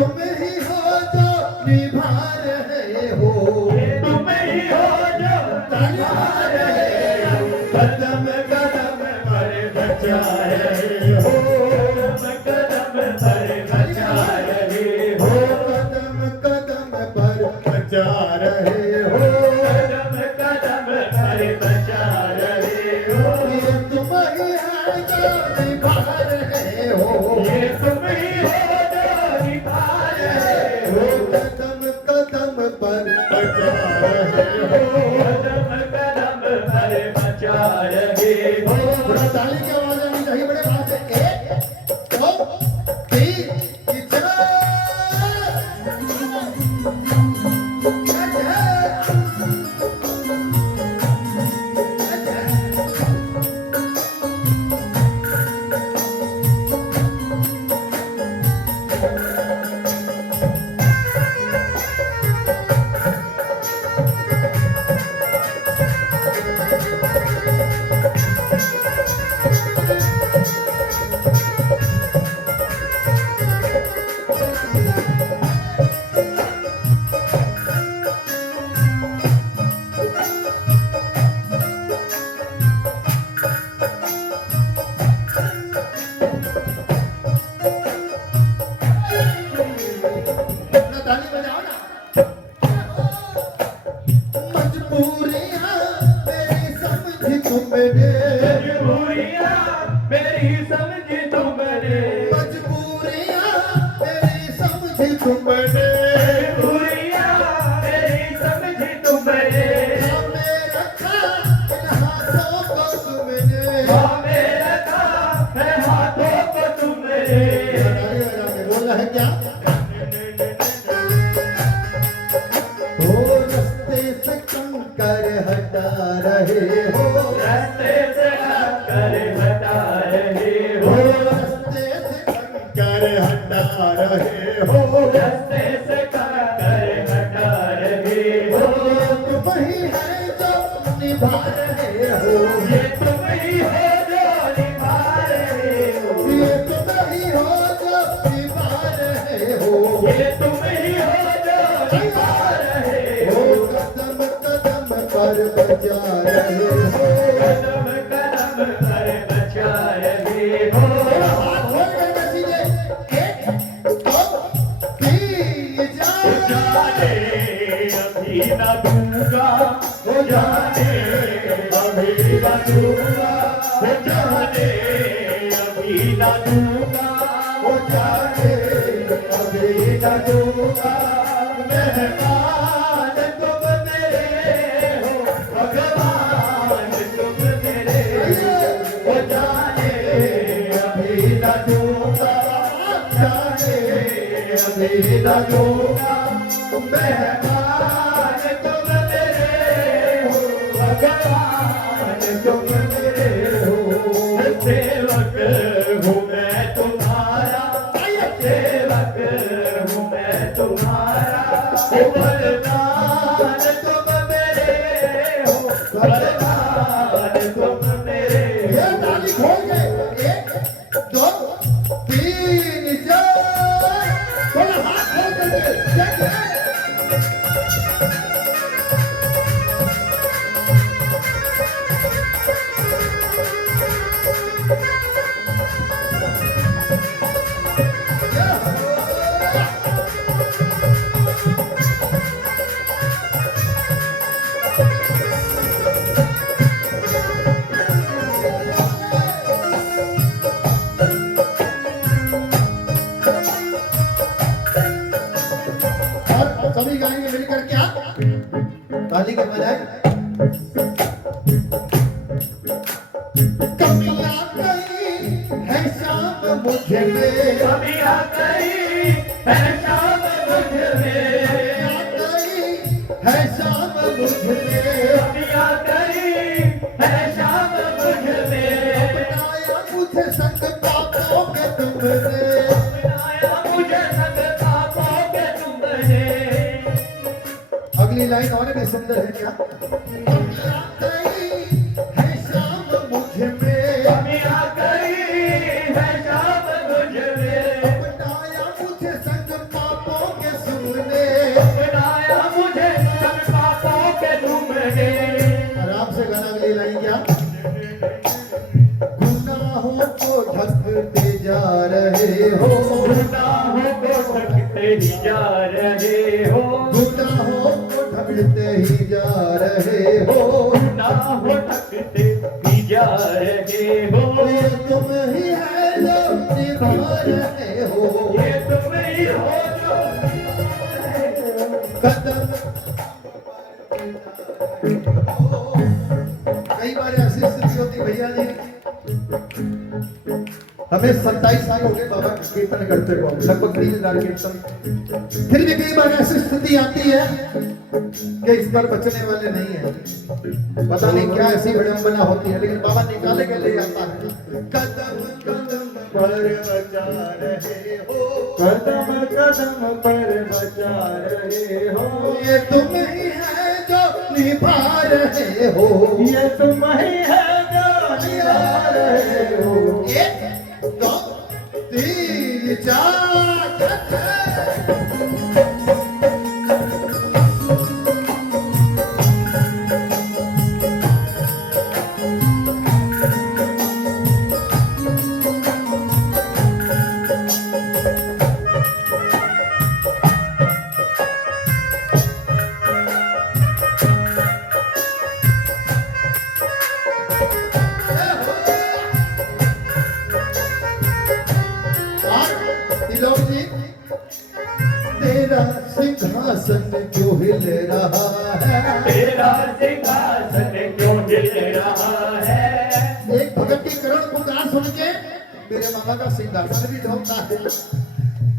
तुम ही हो जो निभा रहे हो, ये तुम ही हो जो निभा रहे हो, कदम कदम पर बचा रहे हो, कदम पर बचा रहे हो, कदम कदम पर बचा रहे हो, कदम कदम पर बचा रहे हो, ये तुम ही है जो निभा रहे हो, ये तुम ही हो जो निभा रहे हो, कदम कदम पर बचा रहे हो। कदम कदम पर बचा रहे हो। थोड़ा ताली की आवाज आनी चाहिए बड़े बात से। एक दो तीन ताली बजाओ ना। मजबूरियां मेरी समझी तुमने, मजबूरियां मेरी समझी तुमने, मजबूरियां मेरी समझी तुमने, मजबूरियां मेरी समझी तुमने, हमें रखा इन हाथों को तुमने, हमें रखा है हाथों को तुमने। बोला है क्या? ओ रास्ते से कंकर हटा रहे हो, रास्ते से कर हटा रहे ओ हो, रास्ते से कंकर हटा रहे हो, रास्ते से कर हटा रहे हो, तुम ही है जो निभा रहे हो, ये तुम ही हो जो निभा रहे हो, ये तुम ही हो जो निभा रहे हो, ये तुम ही हो जो निभा रहे हो, ओ कदम कदम पर बचा रहे हो। कदम कदम पर बचा रहे हो। हाथ खोल के बसीले, एक दो तीन जाने अभी न दूंगा, हो जाने अभी न दूंगा, हो जाने अभी न दूंगा, हो जाने अभी न दूंगा। मेहमान तुम मेरे हो, भगवान तुम मेरे हो, जाने अभी न दूंगा, जाने अभी न दूंगा। मेहमान तुम मेरे हो, भगवान तुम मेरे हो। सेवक हूँ मैं तुम्हारा, सेवक हूँ मैं तुम्हारा, वरदान तुम मेरे हो, वरदान तुम मेरे ये हो। ताली खोल के, एक दो तीन चार, थोड़ा हाथ खोल करके और सभी गाएंगे मिलकर क्या? ताली के बजाय कमियां कहीं है शाम मुझ में, कमियां कहीं है शाम मुझ में, कमियां कहीं है शाम मुझ में, कमियां कहीं है शाम मुझ में। अपनाया मुझे संग पापोगे तुमने, अपनाया मुझे संग पापोगे तुमने। अगली लाइन और भी सुंदर है क्या? कमियां कहीं है शाम मुझ में, कमियां कहीं है शाम मुझ में, अपनाया मुझे संग पापोगे ही जा रहे हो, गुनाहों को ढकते ही जा रहे हो, गुनाहों ढकते ही जा रहे हो। ये तुम ही है जो निभा रहे हो, ये तुम ही हो जो कदम। कई बार ऐसी स्थिति होती भैया जी, हमें 27 साल हो गए बाबा कीर्तन करते हुए, लगभग 30,000 कीर्तन। फिर भी कई बार ऐसी स्थिति आती है कि इस पर बचने वाले नहीं है, पता नहीं क्या ऐसी विडंबना होती है, लेकिन बाबा निकाले के लिए आता है। कदम कदम पर बचा रहे हो, कदम कदम पर बचा रहे हो, ये तुम ही है जो निभा रहे हो, ये तुम ही है जो निभा रहे हो। 1 2 3 4 तिलोक जी, तेरा सिंहासन क्यों हिल रहा है, तेरा सिंहासन क्यों हिल रहा है। एक भगत की करुण पुकार सुन के मेरे मामा का सिंहासन भी ढोता है।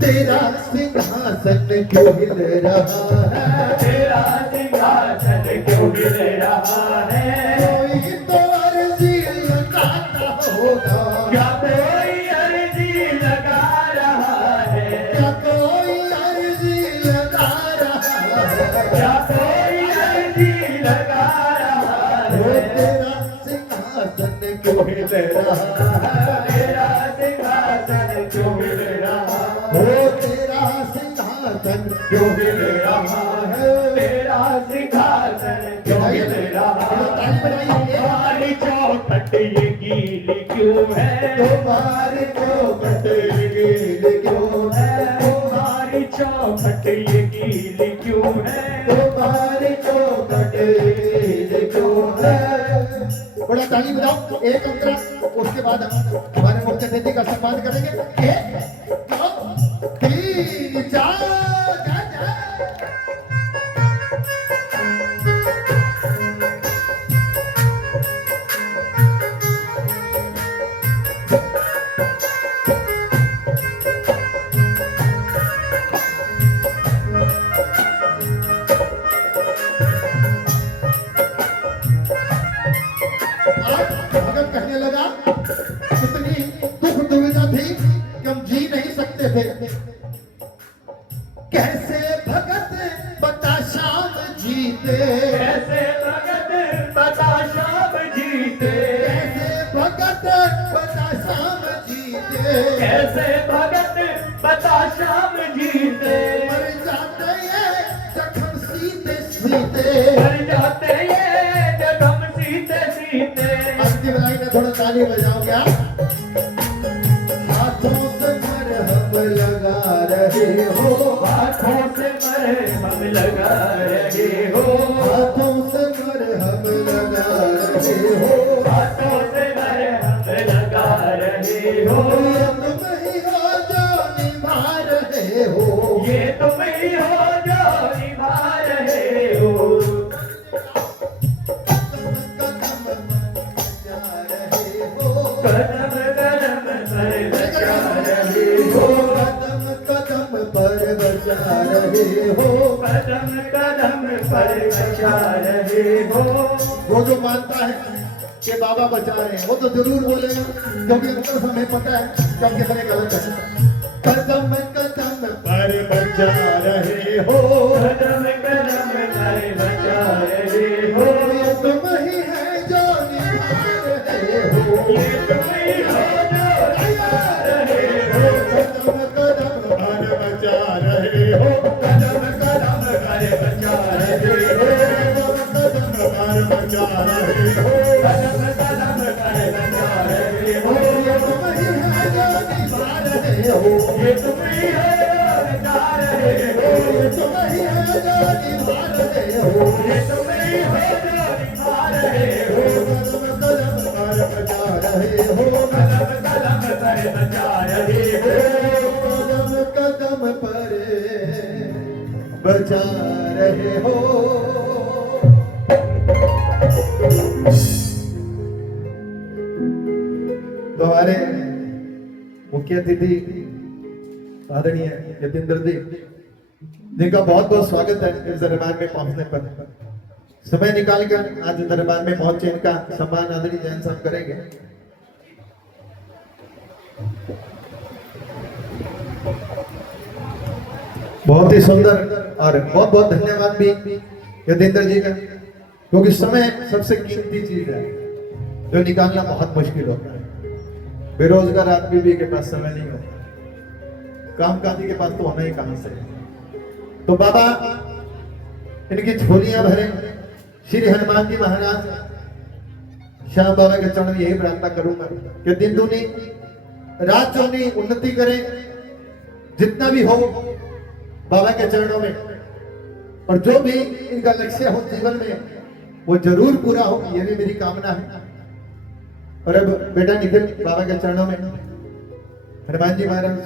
तेरा सिंहासन क्यों हिल रहा है, तेरा सिंहासन क्यों हिल रहा है। कोई तो अर्जी लगाता होगा, क्या कोई अर्जी लगा रहा है, क्या कोई अर्जी लगा रहा है, क्या कोई अर्जी लगा रहा वो है। तेरा सिंहासन क्यों हिल रहा है, तेरा सिंहासन क्यों हिल रहा है। वो तेरा सिंहासन क्यों हिल रहा है। तेरा सिंहासन क्यों हिल रहा है। तुम्हारी चौखट ये गीली क्यों है, तुम्हारी चौखट गीली क्यों है, तुम्हारी चौखट ये गीली क्यों है। तुम्हारी चौखट गीली क्यों है। बड़ा ताली बजाओ, एक अंतरा, उसके बाद हम हमारे मुख्य अतिथि का सम्मान करेंगे। 1 2 3 4 भगत कहने लगा, कितनी दुख दुविधा थी कि हम जी नहीं सकते थे। कैसे भगत बता शाम जीते, कैसे भगत बता शाम जीते, कैसे भगत बता शाम जीते, कैसे भगत बता शाम जीते। मर जाते हैं जखम सीते सीते। मर जाते ये जखम सीते सीते। अंतिम लाइन में थोड़ा ताली बजाओ क्या। हाथों से मरहम लगा रहे हो, हाथों से मरहम लगा रहे हो, हाथों से मरहम लगा रहे हो, हाथों से मरहम लगा रहे हो। ये तुम ही हो जो निभा रहे हो, ये तुम ही हो जो निभा रहे हो। कदम कदम पर बचा रहे हो, कदम कदम पर बचा रहे हो। वो जो मानता है कि बाबा बचा रहे हैं वो तो जरूर बोलेगा, क्योंकि अंदर हमें पता है क्योंकि हमें गलत है। कदम कदम पर बचा रहे हो, कदम कदम पर बचा रहे हो। ये तुम ही है जो निभा रहे हो, ये तुम ही हो जो निभा रहे हो। कदम कदम पर बचा रहे हो, कदम कदम पर बचा रहे हो। कदम पर बचा रहे हो, कदम कदम पर बचा रहे हो। ये तुम ही है जो निभा रहे हो। ये तुम ही हो जो निभा रहे जो निभा रहे हो, ये तुम ही हो जो निभा रहे हो, कदम कदम पर बजा रहे हो, कदम कदम पर बचा रहे हो, कदम कदम पर बजा रहे हो। तो हमारे मुख्य अतिथि आदरणीय यतीन्द्र जी, जिनका बहुत बहुत स्वागत है इस दरबार में पहुंचने पर। समय निकालकर आज दरबार में पहुंचे, इनका सम्मान आदरणीय जैन साहब करेंगे। बहुत ही सुंदर और बहुत बहुत धन्यवाद भी यतीन्द्र जी का, क्योंकि समय सबसे कीमती चीज है जो निकालना बहुत मुश्किल होता है। बेरोजगार आदमी भी के पास समय नहीं होता, कामकाजी के पास तो होना ही कहां से। तो बाबा इनकी झोलियां भरे, श्री हनुमान जी महाराज श्याम बाबा के चरण में यही प्रार्थना करूंगा कि दिन दूनी रात चौनी उन्नति करें, जितना भी हो बाबा के चरणों में, और जो भी इनका लक्ष्य हो जीवन में वो जरूर पूरा हो, ये भी मेरी कामना है। और अब बेटा निखिल बाबा के चरणों में हनुमान जी महाराज